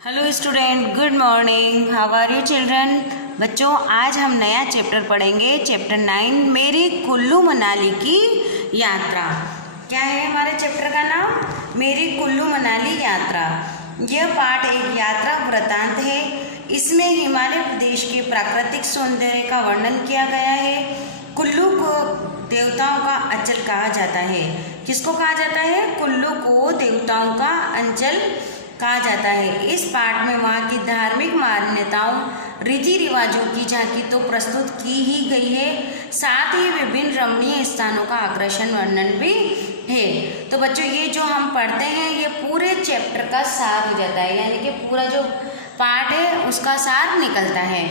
Hello student, good morning. How are you children? बच्चों, आज हम नया चैप्टर पढ़ेंगे, चैप्टर 9, मेरी कुल्लू मनाली की यात्रा। क्या है हमारे चैप्टर का नाम? मेरी कुल्लू मनाली यात्रा। यह पाठ एक यात्रा वृतांत है। इसमें हिमालय प्रदेश के प्राकृतिक सौंदर्य का वर्णन किया गया है। कुल्लू को देवताओं का अंचल कहा जाता है। किसको कहा जाता है? कुल्लू को देवताओं का अंचल कहा जाता है। इस पाठ में वहाँ की धार्मिक मान्यताओं, रीति रिवाजों की झांकी तो प्रस्तुत की ही गई है, साथ ही विभिन्न रमणीय स्थानों का आकर्षण वर्णन भी है। तो बच्चों, ये जो हम पढ़ते हैं ये पूरे चैप्टर का सार हो जाता है, यानी कि पूरा जो पाठ है उसका सार निकलता है।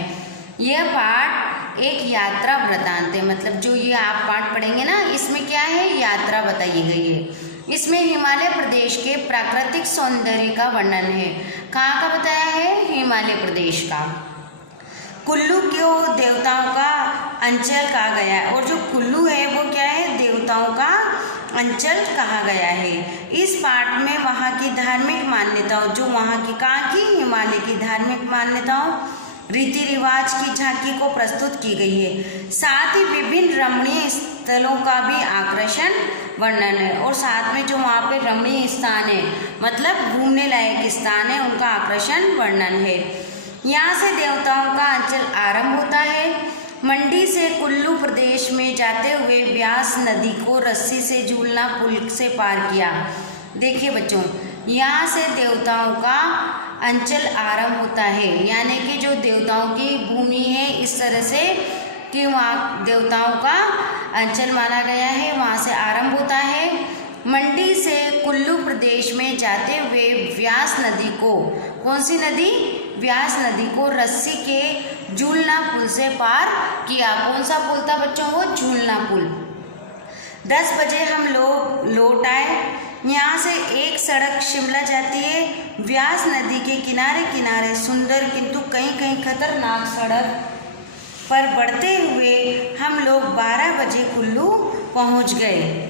यह पाठ एक यात्रा वृतांत है, मतलब जो ये आप पाठ पढ़ेंगे ना, इसमें क्या है? यात्रा बताई गई है। इसमें हिमालय प्रदेश के प्राकृतिक सौंदर्य का वर्णन है। कहाँ का बताया है? हिमालय प्रदेश का। कुल्लू को देवताओं का अंचल कहा गया है, और जो कुल्लू है वो क्या है? देवताओं का अंचल कहा गया है। इस पाठ में वहाँ की धार्मिक मान्यताओं, जो वहाँ की कहाँ की? हिमालय की धार्मिक मान्यताओं, रीति रिवाज की झांकी को प्रस्तुत की गई है। साथ ही विभिन्न रमणीय स्थलों का भी आकर्षण वर्णन है, और साथ में जो वहाँ पे रमणीय स्थान है, मतलब घूमने लायक स्थान है, उनका आकर्षण वर्णन है। यहाँ से देवताओं का अंचल आरंभ होता है। मंडी से कुल्लू प्रदेश में जाते हुए व्यास नदी को रस्सी से झूलना पुल से पार किया। देखिए बच्चों, यहाँ से देवताओं का अंचल आरंभ होता है, यानी कि जो देवताओं की भूमि है, इस तरह से कि वहाँ देवताओं का अंचल माना गया है, वहाँ से आरंभ होता है। मंडी से कुल्लू प्रदेश में जाते हुए व्यास नदी को, कौन सी नदी? व्यास नदी को रस्सी के झूलना पुल से पार किया। कौन सा पुल था बच्चों? वो झूलना पुल। 10 बजे हम लोग लौट आए। यहाँ से एक सड़क शिमला जाती है। व्यास नदी के किनारे किनारे सुंदर किंतु कहीं कहीं खतरनाक सड़क पर बढ़ते हुए हम लोग 12 बजे कुल्लू पहुँच गए।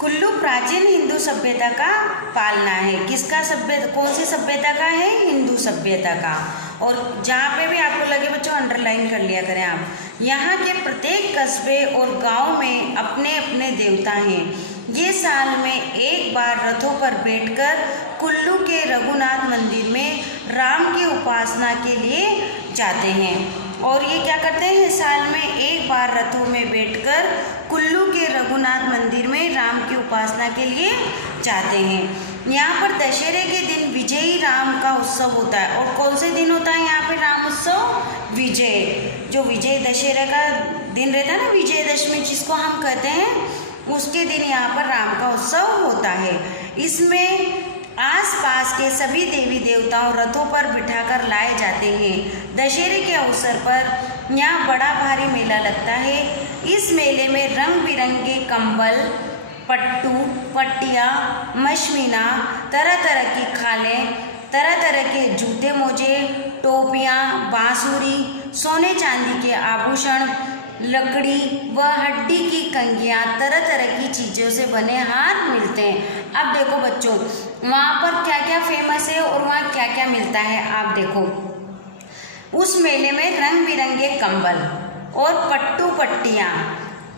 कुल्लू प्राचीन हिंदू सभ्यता का पालना है। किसका सभ्यता? कौन सी सभ्यता का है? हिंदू सभ्यता का। और जहाँ पे भी आपको लगे बच्चों, अंडरलाइन कर लिया करें आप। यहाँ के प्रत्येक कस्बे और गांव में अपने अपने देवता हैं। ये साल में एक बार रथों पर बैठकर कुल्लू के रघुनाथ मंदिर में राम की उपासना के लिए जाते हैं। और ये क्या करते हैं? साल में एक बार रथों में बैठकर कुल्लू के रघुनाथ मंदिर में राम की उपासना के लिए जाते हैं। यहाँ पर दशहरे के दिन विजयी राम का उत्सव होता है। और कौन से दिन होता है यहाँ पे राम उत्सव? विजय, जो विजय दशहरे का दिन रहता है ना, विजयदशमी जिसको हम कहते हैं, उसके दिन यहाँ पर राम का उत्सव होता है। इसमें आसपास के सभी देवी देवताओं रथों पर बिठाकर लाए जाते हैं। दशहरे के अवसर पर यहाँ बड़ा भारी मेला लगता है। इस मेले में रंग बिरंगे कंबल, पट्टू, पट्टियाँ, मशमीना, तरह तरह की खालें, तरह तरह के जूते मोजे, टोपियाँ, बांसुरी, सोने चांदी के आभूषण, लकड़ी व हड्डी की कंघियाँ, तरह तरह की चीज़ों से बने हार मिलते हैं। अब देखो बच्चों, वहाँ पर क्या क्या फेमस है और वहाँ क्या क्या मिलता है, आप देखो। उस मेले में रंग बिरंगे कंबल और पट्टू पट्टियाँ,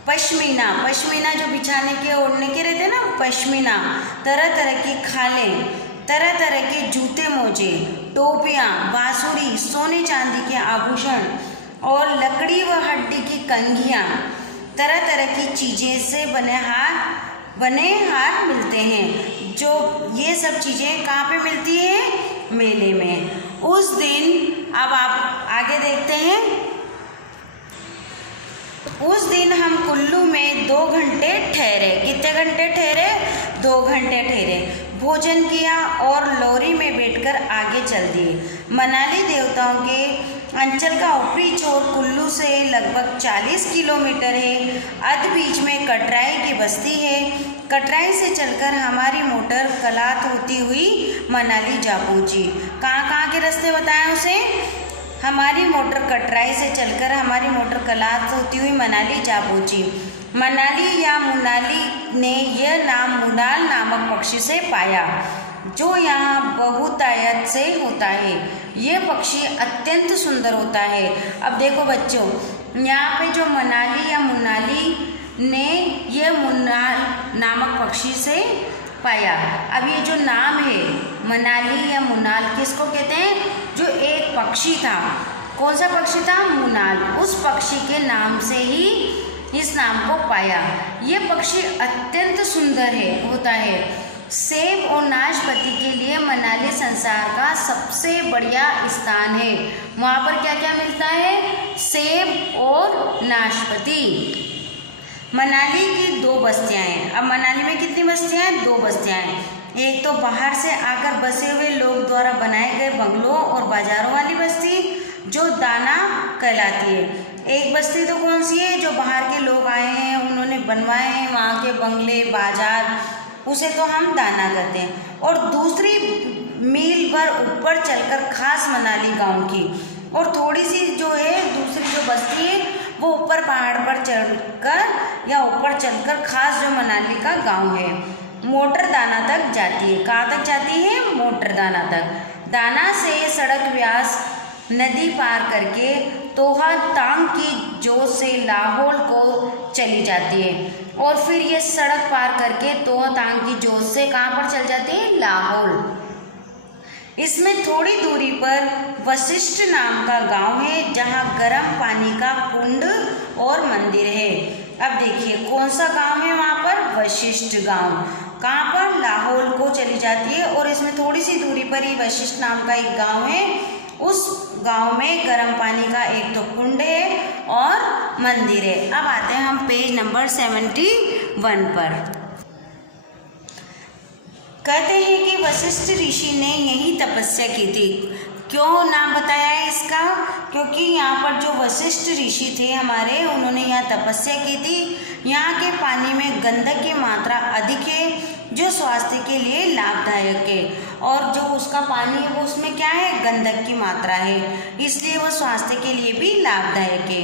पश्मीना, पश्मीना जो बिछाने के ओढ़ने के रहते हैं ना, पश्मीना, तरह तरह की खालें, तरह तरह के जूते मोजे, टोपियाँ, बांसुरी, सोने चांदी के आभूषण और लकड़ी व हड्डी की कंघियाँ, तरह तरह की चीज़ें से बने हार मिलते हैं। जो ये सब चीज़ें कहाँ पे मिलती है? मेले में। उस दिन, अब आप आगे देखते हैं, उस दिन हम कुल्लू में 2 घंटे ठहरे। कितने घंटे ठहरे? 2 घंटे ठहरे। भोजन किया और लॉरी में बैठकर आगे चल दिए। मनाली देवताओं के अंचल का ऊपरी छोर कुल्लू से लगभग 40 किलोमीटर है। अध बीच में कटराई की बस्ती है। कटराई से चलकर हमारी मोटर कलात होती हुई मनाली जा पहुँची। कहाँ कहाँ के रास्ते बताएं उसे? हमारी मोटर कटराई से चलकर हमारी मोटर कलात होती हुई मनाली जा पहुँची। मनाली या मुनाली ने यह नाम मुनाल नामक पक्षी से पाया। जो यहाँ बहुतायत से होता है। ये पक्षी अत्यंत सुंदर होता है। अब देखो बच्चों, यहाँ पे जो मनाली या मुन्नाली ने ये मुन्नाल नामक पक्षी से पाया। अब ये जो नाम है मनाली या मुन्नाल किसको कहते हैं? जो एक पक्षी था, कौन सा पक्षी था? मुन्नाल। उस पक्षी के नाम से ही इस नाम को पाया। ये पक्षी अत्यंत सुंदर होता है। सेब और नाशपाती के लिए मनाली संसार का सबसे बढ़िया स्थान है। वहाँ पर क्या क्या मिलता है? सेब और नाशपाती। मनाली की 2 बस्तियाँ हैं। अब मनाली में कितनी बस्तियाँ हैं? 2 बस्तियाँ हैं। एक तो बाहर से आकर बसे हुए लोग द्वारा बनाए गए बंगलों और बाजारों वाली बस्ती, जो दाना कहलाती है। एक बस्ती तो कौन सी है? जो बाहर के लोग आए हैं, उन्होंने बनवाए हैं वहाँ के बंगले, बाजार, उसे तो हम दाना कहते हैं। और दूसरी मील भर ऊपर चलकर खास मनाली गांव की, और थोड़ी सी जो है दूसरी जो बस्ती है वो ऊपर पहाड़ पर चढ़कर या ऊपर चलकर खास जो मनाली का गांव है, मोटर दाना तक जाती है। कहाँ तक जाती है? मोटर दाना तक। दाना से सड़क व्यास नदी पार करके तोहा तांग की जोत से लाहौल को चली जाती है, और फिर ये सड़क पार करके तोहा तांग की जोत से कहाँ पर चल जाती है? लाहौल। इसमें थोड़ी दूरी पर वशिष्ठ नाम का गांव है, जहाँ गर्म पानी का कुंड और मंदिर है। अब देखिए कौन सा गांव है वहाँ पर? वशिष्ठ गांव। कहाँ पर? लाहौल को चली जाती है, और इसमें थोड़ी सी दूरी पर ही वशिष्ठ नाम का एक गांव है। उस गांव में गर्म पानी का एक तो कुंड है और मंदिर है। अब आते हैं हम पेज नंबर 71 पर। कहते हैं कि वशिष्ठ ऋषि ने यही तपस्या की थी। क्यों नाम बताया है इसका? क्योंकि यहाँ पर जो वशिष्ठ ऋषि थे हमारे, उन्होंने यहाँ तपस्या की थी। यहाँ के पानी में गंधक की मात्रा अधिक है, जो स्वास्थ्य के लिए लाभदायक है। और जो उसका पानी है वो उसमें क्या है? गंधक की मात्रा है, इसलिए वो स्वास्थ्य के लिए भी लाभदायक है।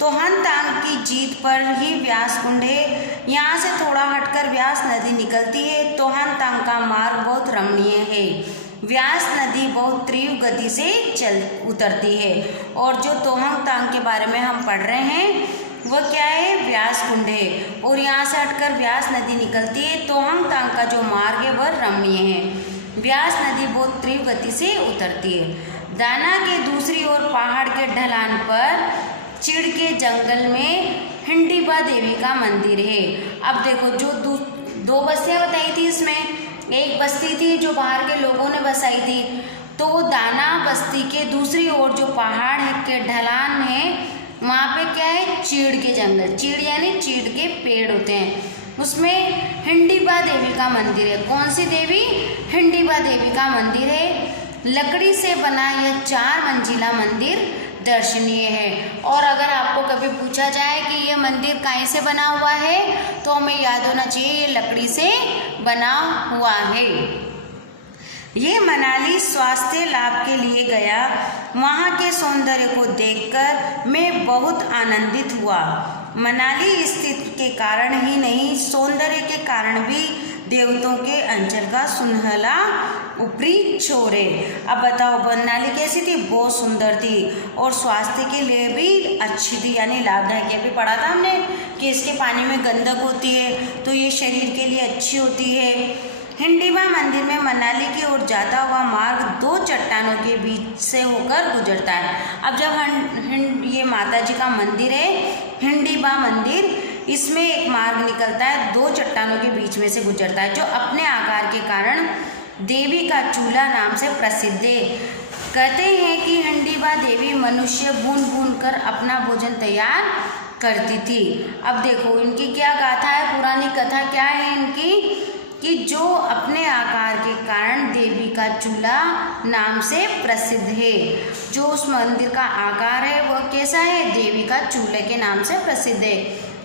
तोहन तांग की जीत पर ही व्यास कुंड है। यहाँ से थोड़ा हटकर व्यास नदी निकलती है। तोहन तांग का मार्ग बहुत रमणीय है। व्यास नदी बहुत तीव्र गति से चल उतरती है, और जो तोहंग तांग के बारे में हम पढ़ रहे हैं वह क्या है? व्यास कुंड है, और यहाँ से हटकर व्यास नदी निकलती है। तोहंग तांग का जो मार्ग है वह रमणीय है। व्यास नदी बहुत तीव्र गति से उतरती है। दाना के दूसरी ओर पहाड़ के ढलान पर चिड़ के जंगल में हिंडीबा देवी का मंदिर है। अब देखो, जो 2 बस्तियाँ बताई थी, इसमें एक बस्ती थी जो बाहर के लोगों ने बसाई थी, तो दाना बस्ती के दूसरी ओर जो पहाड़ के ढलान है वहाँ पे क्या है? चीड़ के जंगल। चीड़ यानी चीड़ के पेड़ होते हैं, उसमें हिंडीबा देवी का मंदिर है। कौन सी देवी? हिंडीबा देवी का मंदिर है। लकड़ी से बना यह 4 मंजिला मंदिर दर्शनीय है। और अगर आपको कभी पूछा जाए कि यह मंदिर काहे से बना हुआ है, तो हमें याद होना चाहिए ये लकड़ी से बना हुआ है। ये मनाली स्वास्थ्य लाभ के लिए गया। वहाँ के सौंदर्य को देखकर मैं बहुत आनंदित हुआ। मनाली स्थिति के कारण ही नहीं, सौंदर्य के कारण भी देवताओं के अंचल का सुनहला ऊपरी छोर है। अब बताओ मनाली कैसी थी? बहुत सुंदर थी, और स्वास्थ्य के लिए भी अच्छी थी, यानी लाभदायक। ये भी पढ़ा था हमने कि इसके पानी में गंधक होती है, तो ये शरीर के लिए अच्छी होती है। हिंडीबा मंदिर में मनाली की ओर जाता हुआ मार्ग 2 चट्टानों के बीच से होकर गुजरता है। अब जब ये माता जी का मंदिर है हिंडीबा मंदिर, इसमें एक मार्ग निकलता है, 2 चट्टानों के बीच में से गुजरता है, जो अपने आकार के कारण देवी का चूल्हा नाम से प्रसिद्ध है। कहते हैं कि हिंडीबा देवी मनुष्य भून भून कर अपना भोजन तैयार करती थी। अब देखो इनकी क्या गाथा है, पुरानी कथा क्या है इनकी, कि जो अपने आकार के कारण देवी का चूल्हा नाम से प्रसिद्ध है। जो उस मंदिर का आकार है वह कैसा है? देवी का चूल्हे के नाम से प्रसिद्ध है।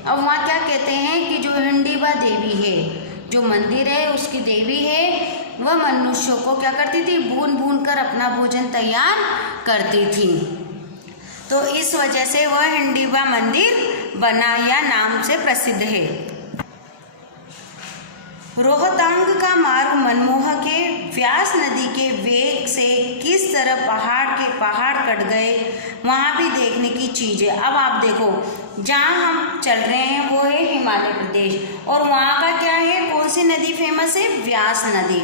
अब वहाँ क्या कहते हैं कि जो हिंडीबा देवी है, जो मंदिर है उसकी देवी है, वह मनुष्यों को क्या करती थी? भून भून कर अपना भोजन तैयार करती थी। तो इस वजह से वह हिंडीबा मंदिर बना या नाम से प्रसिद्ध है। रोहतांग का मार्ग मनमोहक है। व्यास नदी के वेग से किस तरह पहाड़ कट गए, वहाँ भी देखने की चीज़ है। अब आप देखो, जहाँ हम चल रहे हैं वो है हिमाचल प्रदेश, और वहाँ का क्या है, कौन सी नदी फेमस है, व्यास नदी।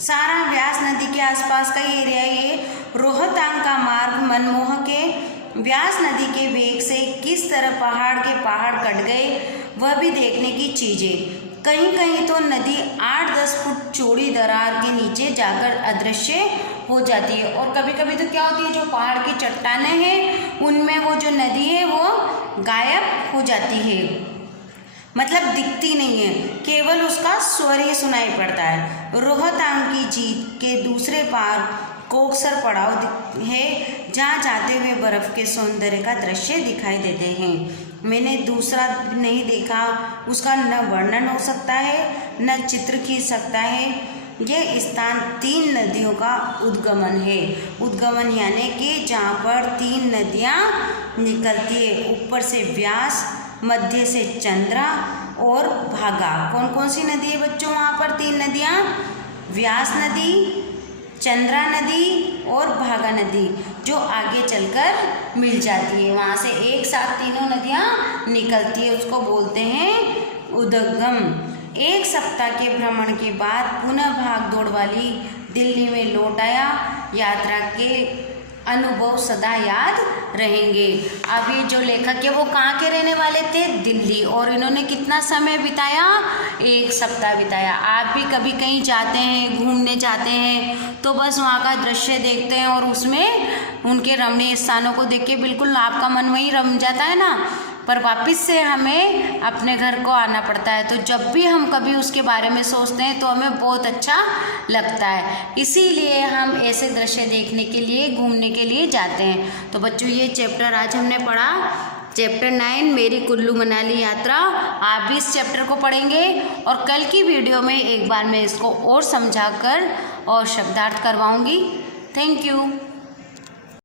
सारा व्यास नदी के आसपास का एरिया ये। रोहतांग का मार्ग मनमोहक है। व्यास नदी के वेग से किस तरह पहाड़ कट गए, वह भी देखने की चीज़ें। कहीं कहीं तो नदी 8-10 फुट चौड़ी दरार के नीचे जाकर अदृश्य हो जाती है, और कभी कभी तो क्या होती है, जो पहाड़ की चट्टानें हैं उनमें वो जो नदी है वो गायब हो जाती है, मतलब दिखती नहीं है, केवल उसका स्वर ही सुनाई पड़ता है। रोहतांग की झील के दूसरे पार कोकसर पड़ाव है, जहाँ जाते हुए बर्फ़ के सौंदर्य का दृश्य दिखाई देते हैं। मैंने दूसरा नहीं देखा, उसका न वर्णन हो सकता है न चित्र खींच सकता है। यह स्थान 3 नदियों का उद्गमन है। उद्गमन यानी कि जहाँ पर 3 नदियाँ निकलती है, ऊपर से व्यास, मध्य से चंद्रा और भागा। कौन कौन सी नदी है बच्चों वहाँ पर 3 नदियाँ, व्यास नदी, चंद्रा नदी और भागा नदी, जो आगे चलकर मिल जाती है। वहाँ से एक साथ तीनों नदियाँ निकलती है, उसको बोलते हैं उद्गम। 1 सप्ताह के भ्रमण के बाद पुनः भाग दौड़ वाली दिल्ली में लौट आया। यात्रा के अनुभव सदा याद रहेंगे। अब ये जो लेखक है वो कहाँ के रहने वाले थे, दिल्ली, और इन्होंने कितना समय बिताया, 1 सप्ताह बिताया। आप भी कभी कहीं जाते हैं, घूमने जाते हैं, तो बस वहाँ का दृश्य देखते हैं और उसमें उनके रमणीय स्थानों को देख के बिल्कुल आपका मन वहीं रम जाता है ना, पर वापस से हमें अपने घर को आना पड़ता है। तो जब भी हम कभी उसके बारे में सोचते हैं तो हमें बहुत अच्छा लगता है, इसीलिए हम ऐसे दृश्य देखने के लिए, घूमने के लिए जाते हैं। तो बच्चों, ये चैप्टर आज हमने पढ़ा, चैप्टर 9 मेरी कुल्लू मनाली यात्रा। आप भी इस चैप्टर को पढ़ेंगे, और कल की वीडियो में एक बार मैं इसको और समझाकर और शब्दार्थ करवाऊँगी। Thank you.